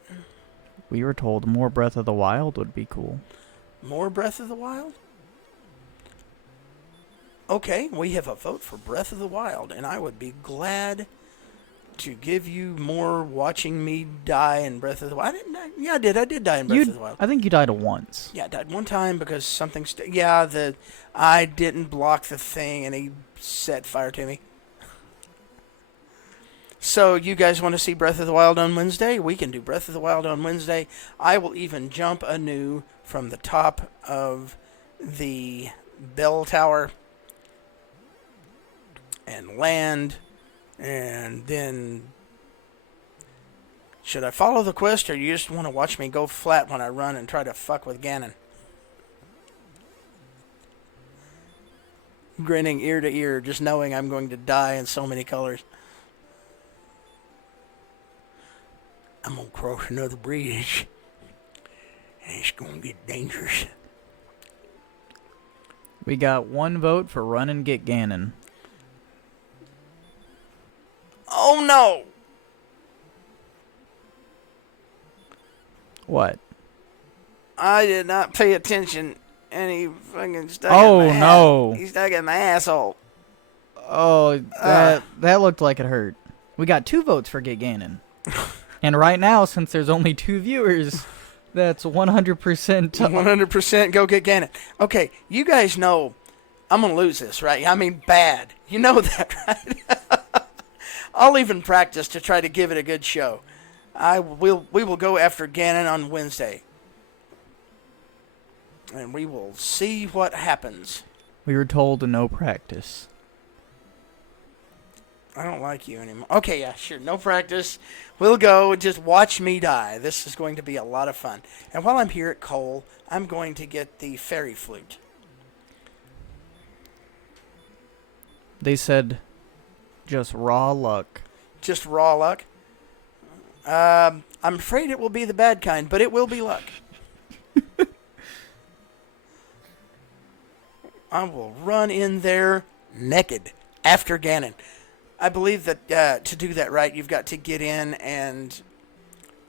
We were told more Breath of the Wild would be cool. More Breath of the Wild? Okay, we have a vote for Breath of the Wild, and I would be glad to give you more watching me die in Breath of the Wild. I didn't die. Yeah, I did. I did die in Breath of the Wild. I think you died once. Yeah, I died one time because something... I didn't block the thing, and he set fire to me. So, you guys want to see Breath of the Wild on Wednesday? We can do Breath of the Wild on Wednesday. I will even jump anew from the top of the bell tower and land, and then... Should I follow the quest, or you just want to watch me go flat when I run and try to fuck with Ganon? Grinning ear to ear, just knowing I'm going to die in so many colors. I'm going to cross another bridge, and it's going to get dangerous. We got 1 vote for run and get Ganon. Oh no! What? I did not pay attention, and he fucking stuck Oh, in my no. He stuck in my asshole. Oh, that looked like it hurt. We got 2 votes for get Ganon. And right now, since there's only 2 viewers, that's 100%. 100% go get Ganon. Okay, you guys know I'm going to lose this, right? I mean, bad. You know that, right? I'll even practice to try to give it a good show. We will go after Ganon on Wednesday. And we will see what happens. We were told to no practice. I don't like you anymore. Okay, yeah, sure. No practice. We'll go. Just watch me die. This is going to be a lot of fun. And while I'm here at Cole, I'm going to get the fairy flute. They said just raw luck. Just raw luck? I'm afraid it will be the bad kind, but it will be luck. I will run in there naked after Ganon. I believe that to do that right, you've got to get in and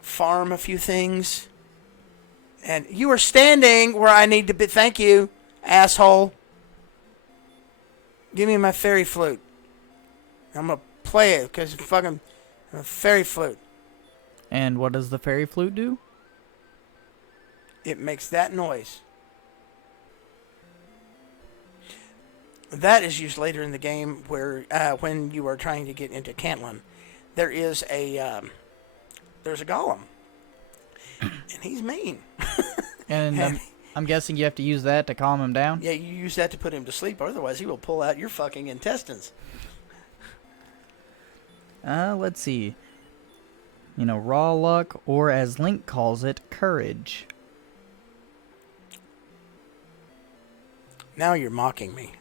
farm a few things. And you are standing where I need to be. Thank you, asshole. Give me my fairy flute. I'm going to play it because it's fucking a fairy flute. And what does the fairy flute do? It makes that noise. That is used later in the game where when you are trying to get into Cantland. There is there's a golem. And he's mean. And I'm guessing you have to use that to calm him down? Yeah, you use that to put him to sleep. Otherwise, he will pull out your fucking intestines. Let's see. You know, raw luck, or as Link calls it, courage. Now you're mocking me.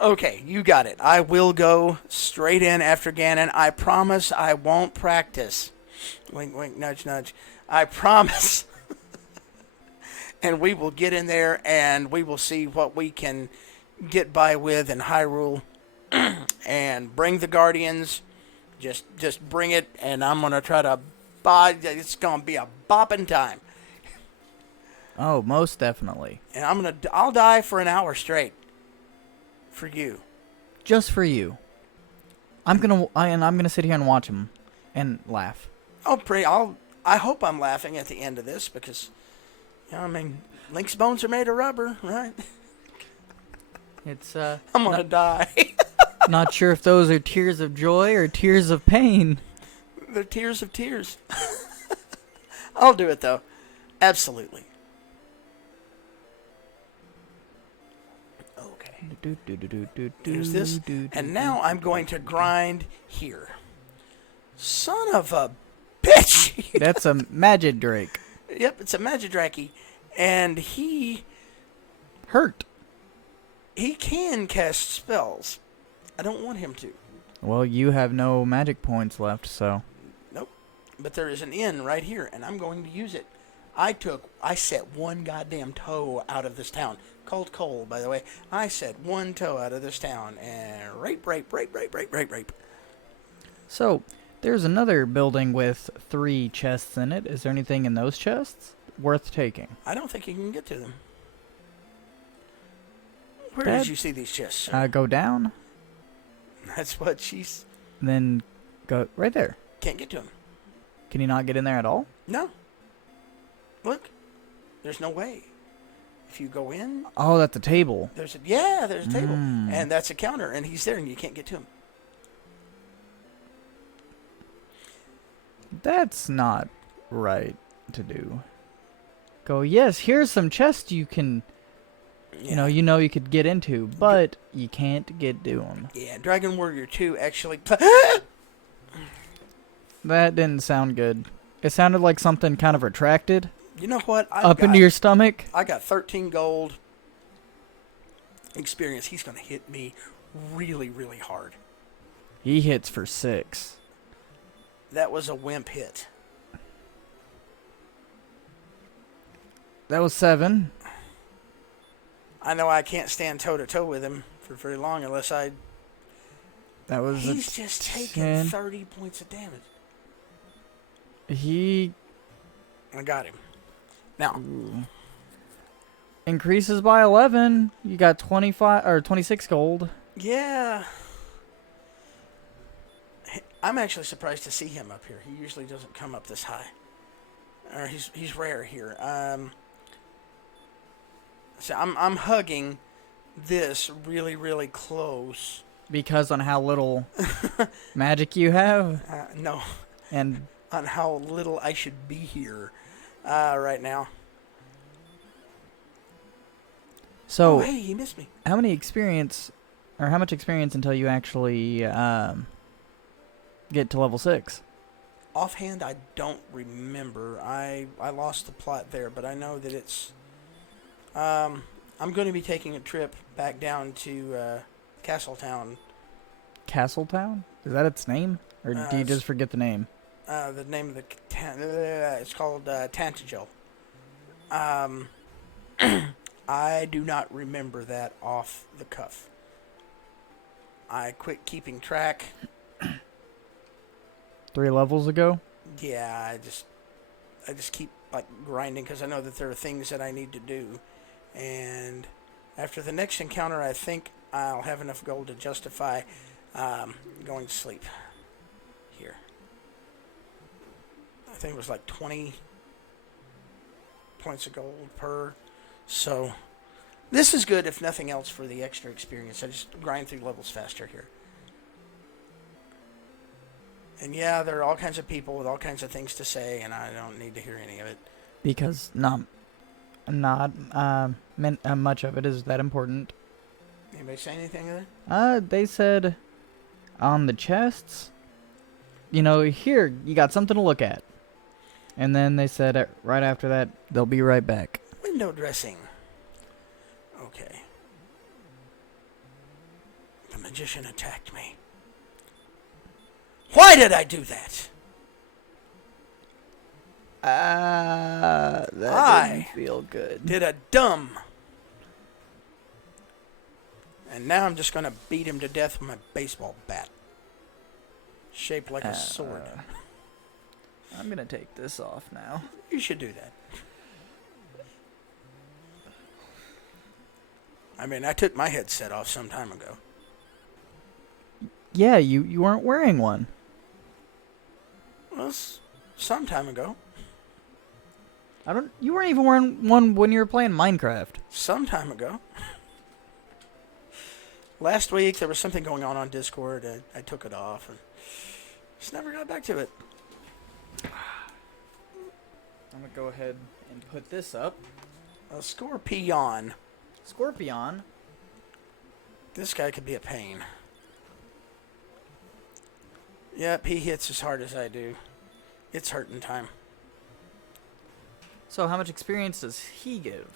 Okay, you got it. I will go straight in after Ganon. I promise I won't practice. Wink, wink, nudge, nudge. I promise. And we will get in there and we will see what we can get by with in Hyrule. And bring the Guardians. Just bring it, and I'm going to try to buy. It's going to be a bopping time. Oh, most definitely. And I'll die for an hour straight. For you. Just for you. I'm gonna sit here and watch him and laugh. I hope I'm laughing at the end of this because, you know, I mean, Link's bones are made of rubber, right? It's I'm gonna die. Not sure if those are tears of joy or tears of pain. They're tears of tears. I'll do it though. Absolutely. Here's this. And now I'm going to grind here. Son of a bitch. That's a Magic Drake. Yep, it's a Magidraki. And he Hurt. can cast spells. I don't want him to. Well, you have no magic points left, so. Nope. But there is an inn right here, and I'm going to use it. I set one goddamn toe out of this town. Called Cole, by the way. I set one toe out of this town, and rape. So, there's another building with 3 chests in it. Is there anything in those chests worth taking? I don't think you can get to them. Where did you see these chests, sir? Go down. That's what she's... Then go right there. Can't get to him. Can you not get in there at all? No. Look. There's no way. If you go in... Oh, that's a table. There's a table. And that's a counter, and he's there, and you can't get to him. That's not right to do. Go, yes, here's some chests you can... Yeah. You know you could get into, but you can't get to them. Yeah, Dragon Warrior 2 actually... That didn't sound good. It sounded like something kind of retracted. You know what? Into your stomach. I got 13 gold experience. He's going to hit me really, really hard. He hits for 6. That was a wimp hit. That was 7. I know I can't stand toe-to-toe with him for very long unless I... That was He's just taking 10. 30 points of damage. I got him. Now, increases by 11. You got 25 or 26 gold. yeah. I'm actually surprised to see him up here. He usually doesn't come up this high. Or he's rare here. So I'm hugging this really, really close. Because on how little magic you have. No. And on how little I should be here right now. so, Oh, hey, he missed me. how much experience until you actually get to level 6? Offhand, I don't remember. I lost the plot there, but I know that it's... I'm going to be taking a trip back down to Castletown. Castletown? Is that its name? Or do you just forget the name? The name of the it's called Tantagel. I do not remember that off the cuff. I quit keeping track. 3 levels ago? Yeah, I just keep like grinding because I know that there are things that I need to do. And after the next encounter, I think I'll have enough gold to justify going to sleep here. I think it was like 20 points of gold per. So this is good, if nothing else, for the extra experience. I just grind through levels faster here. And yeah, there are all kinds of people with all kinds of things to say, and I don't need to hear any of it. Because not much of it is that important. Anybody say anything of that? They said on the chests, here, you got something to look at. And then they said right after that, they'll be right back. Window dressing. Okay. The magician attacked me. Why did I do that? That didn't feel good. Did a dumb. And now I'm just going to beat him to death with my baseball bat. Shaped like a sword. I'm going to take this off now. You should do that. I mean, I took my headset off some time ago. Yeah, you weren't wearing one. Well, some time ago. You weren't even wearing one when you were playing Minecraft. Some time ago. Last week, there was something going on Discord. I took it off and just never got back to it. I'm going to go ahead and put this up. A Scorpion. Scorpion? This guy could be a pain. Yep, he hits as hard as I do. It's hurting time. So how much experience does he give?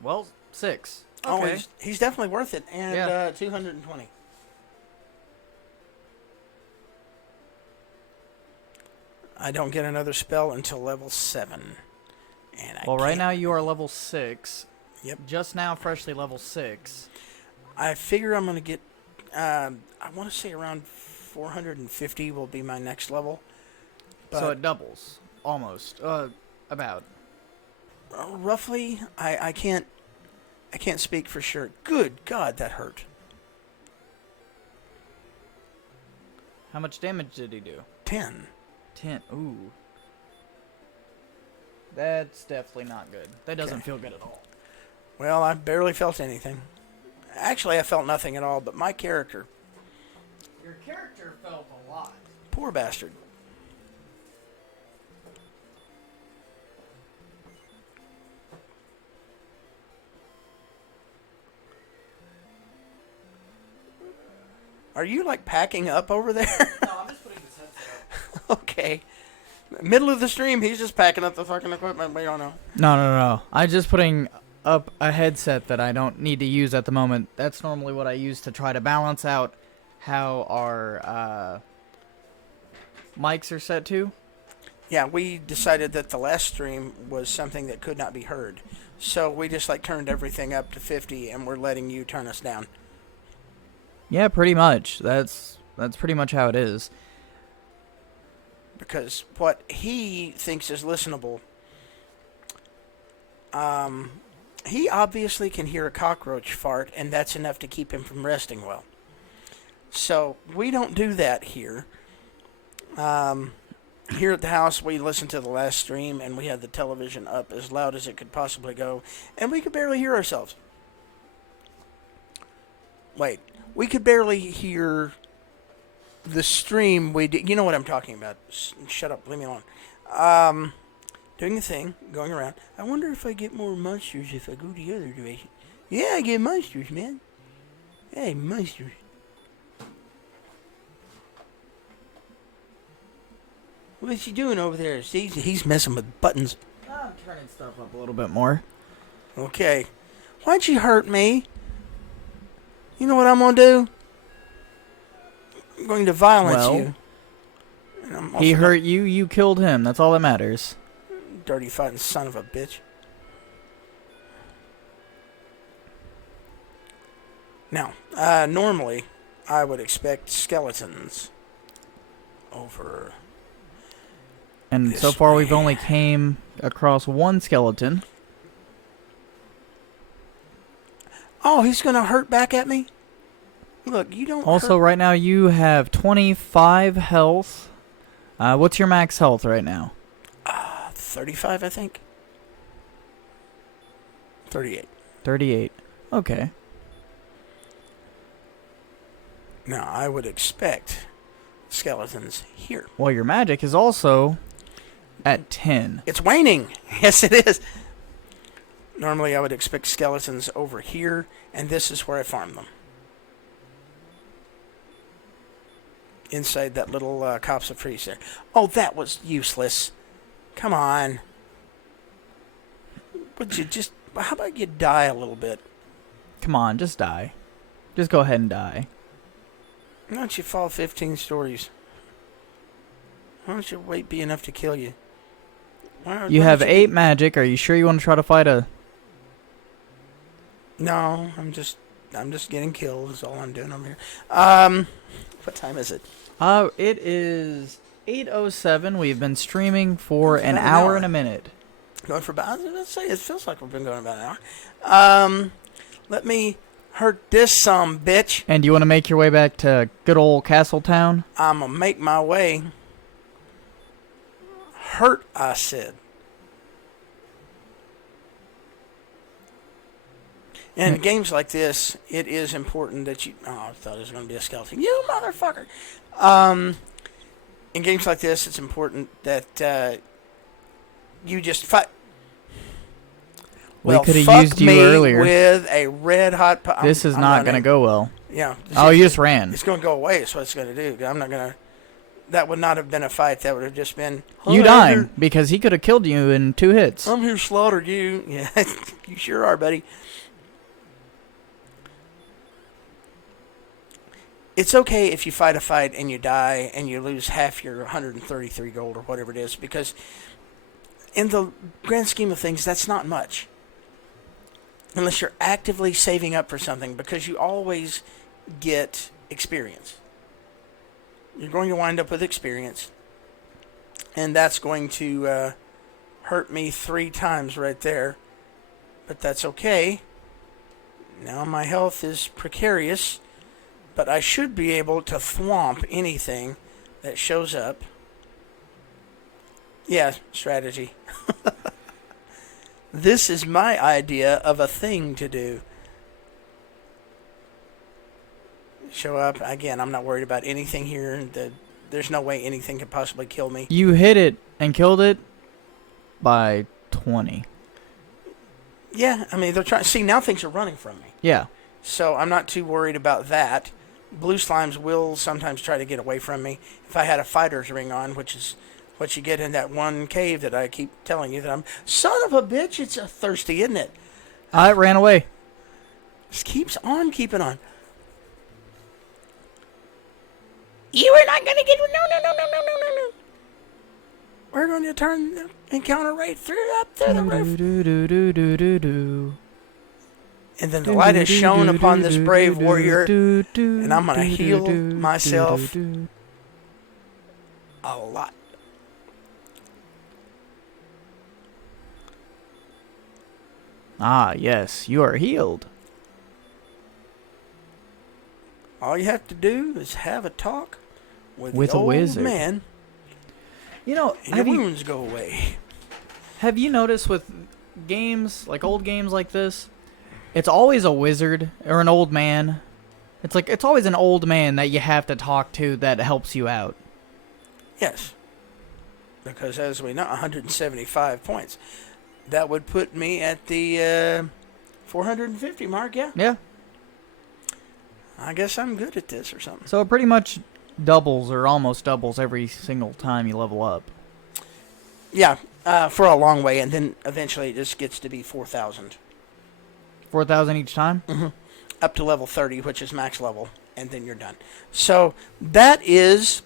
Well, 6. Oh, Okay. he's definitely worth it. And Yeah. 220. I don't get another spell until level 7. And Well, right now you are level 6. Yep. Just now, freshly level 6. I figure I'm going to get, I want to say around 450 will be my next level. But So it doubles. Almost. About. roughly, I can't speak for sure. Good God, that hurt. How much damage did he do? 10. 10. Ooh. That's definitely not good. That doesn't Okay. feel good at all. Well, I barely felt anything. Actually, I felt nothing at all, but my character, Your character felt a lot. poor bastard. Are you like packing up over there? No, I'm just putting this headset up. Okay. Middle of the stream, he's just packing up the fucking equipment. We don't know. No. I'm just putting up a headset that I don't need to use at the moment. That's normally what I use to try to balance out how our mics are set to. Yeah, we decided that the last stream was something that could not be heard. So we just like turned everything up to 50 and we're letting you turn us down. Yeah, pretty much. That's pretty much how it is. Because what he thinks is listenable, he obviously can hear a cockroach fart, and that's enough to keep him from resting well. So we don't do that here. Here at the house, we listened to the last stream, and we had the television up as loud as it could possibly go, and we could barely hear ourselves. Wait, we could barely hear the stream we did. You know what I'm talking about. Shut up, leave me alone. Doing the thing, going around. I wonder if I get more monsters if I go the other direction. Yeah, I get monsters, man. Hey, monsters. What's he doing over there? See, he's messing with buttons. I'm turning stuff up a little bit more. Okay. Why'd you hurt me? You know what I'm gonna do? I'm going to violence Well, you. And I'm He also hurt you, you killed him. That's all that matters. dirty fighting son of a bitch. Now, normally, I would expect skeletons over. And This so far we've way. only came across one skeleton. Oh, he's gonna hurt back at me? Look, you don't Also, hurt. right now you have 25 health. What's your max health right now? 35, I think. 38. 38. Okay. Now, I would expect skeletons here. Well, your magic is also at 10. It's waning. Yes, it is. Normally, I would expect skeletons over here, and this is where I farm them. Inside that little copse of trees there. Oh, that was useless. Come on. Would you just... How about you die a little bit? Come on, just die. Just go ahead and die. Why don't you fall 15 stories? Why don't your weight be enough to kill you? You have 8 magic. Are you sure you want to try to fight a... No, I'm just getting killed is all I'm doing over here. What time is it? It is 8:07. We've been streaming for It's an about an hour hour. and a minute. Going for about, let's say it feels like we've been going about an hour. Let me hurt this bitch. And you want to make your way back to good old Castletown? I'm gonna make my way. Hurt, I said. In games like this, it is important that you... Oh, I thought it was going to be a skeleton. You motherfucker! In games like this, it's important that you just fight. We could have fuck used you me earlier. with a red hot... This is not going to go well. Yeah. Oh, you just ran. It's going to go away is what it's going to do. I'm not going to... That would not have been a fight. That would have just been... You "Oh, dying, because he could have killed you in 2 hits. I'm here to slaughter you. Yeah, you sure are, buddy. It's okay if you fight a fight and you die and you lose half your 133 gold or whatever it is, because in the grand scheme of things, that's not much. Unless you're actively saving up for something, because you always get experience. You're going to wind up with experience, and that's going to hurt me 3 times right there, but that's okay. Now my health is precarious, but I should be able to thwomp anything that shows up. Yeah, strategy. This is my idea of a thing to do. Show up. Again, I'm not worried about anything here. There's no way anything could possibly kill me. You hit it and killed it by 20. Yeah, I mean, they're trying. See, now things are running from me. Yeah. So I'm not too worried about that. Blue slimes will sometimes try to get away from me. If I had a fighter's ring on, which is what you get in that one cave that I keep telling you that I'm... Son of a bitch, it's thirsty, isn't it? It ran away. Just keeps on keeping on. You are not going to get... No. We're going to turn the encounter right up through the roof. And then the light is shone upon this brave warrior, and I'm going to heal myself a lot. Ah, yes, you are healed. All you have to do is have a talk with the a old wizard. man, You know, and your wounds go away. have you noticed with games, like old games like this, it's always a wizard or an old man. It's always an old man that you have to talk to that helps you out. Yes. Because as we know, 175 points. That would put me at the 450 mark, yeah? Yeah. I guess I'm good at this or something. So it pretty much doubles or almost doubles every single time you level up. Yeah, for a long way, and then eventually it just gets to be 4,000. 4,000 each time? Mm-hmm. Up to level 30, which is max level, and then you're done. So that is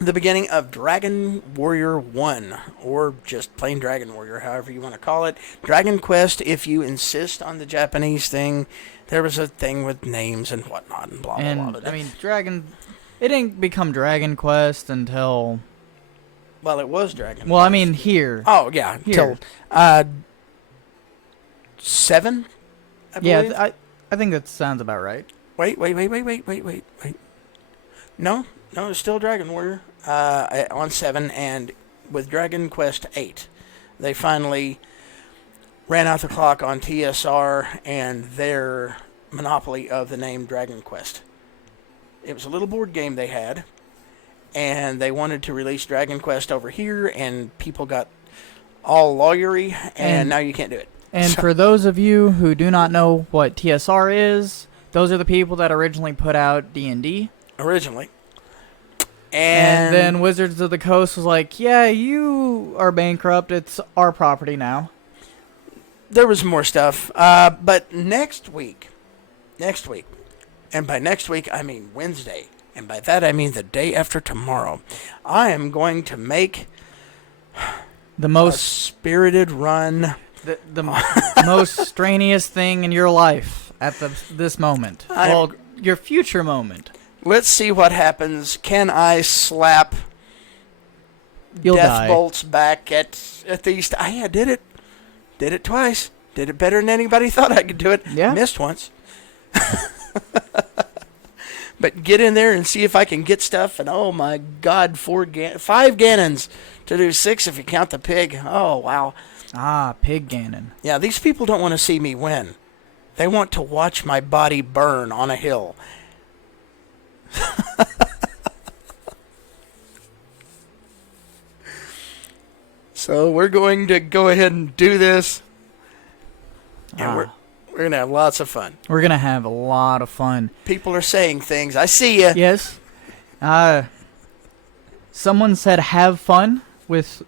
the beginning of Dragon Warrior 1, or just plain Dragon Warrior, however you want to call it. Dragon Quest, if you insist on the Japanese thing, there was a thing with names and whatnot and blah, blah, blah. I mean, it didn't become Dragon Quest until... Well, it was Dragon Well, Quest. I mean, here. Oh, yeah, Here. till 7, I believe. Yeah, I think that sounds about right. Wait. No, it's still Dragon Warrior on 7, and with Dragon Quest 8, they finally ran out the clock on TSR and their monopoly of the name Dragon Quest. It was a little board game they had, and they wanted to release Dragon Quest over here, and people got all lawyery, and now you can't do it. And for those of you who do not know what TSR is, those are the people that originally put out D&D. Originally. And then Wizards of the Coast was like, yeah, you are bankrupt. It's our property now. There was more stuff. But next week, and by next week I mean Wednesday, and by that I mean the day after tomorrow, I am going to make The a most spirited run. the most strenuous thing in your life at this moment. Your future moment. Let's see what happens. Can I slap You'll death die. bolts back at these? I did it. Did it twice. Did it better than anybody thought I could do it. Yeah. Missed once. But get in there and see if I can get stuff. And oh my God, 5 Ganons to do 6 if you count the pig. Oh wow. Ah, Pig Ganon. Yeah, these people don't want to see me win. They want to watch my body burn on a hill. So we're going to go ahead and do this, and we're going to have lots of fun. We're going to have a lot of fun. People are saying things. I see you. Yes. Someone said have fun with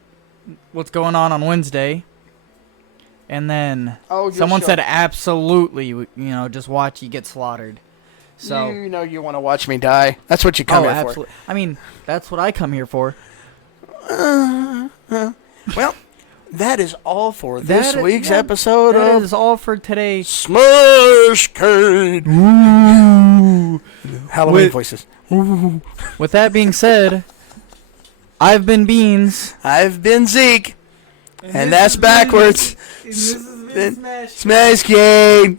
what's going on Wednesday. And then someone said absolutely, just watch you get slaughtered. So you know you want to watch me die. That's what you come here absolutely. I mean, that's what I come here for. Well, that is all for this week's episode That of is all for today. Smash Cade. Halloween voices. With that being said, I've been Beans. I've been Zeke. And that's backwards. This has been Smash Cade.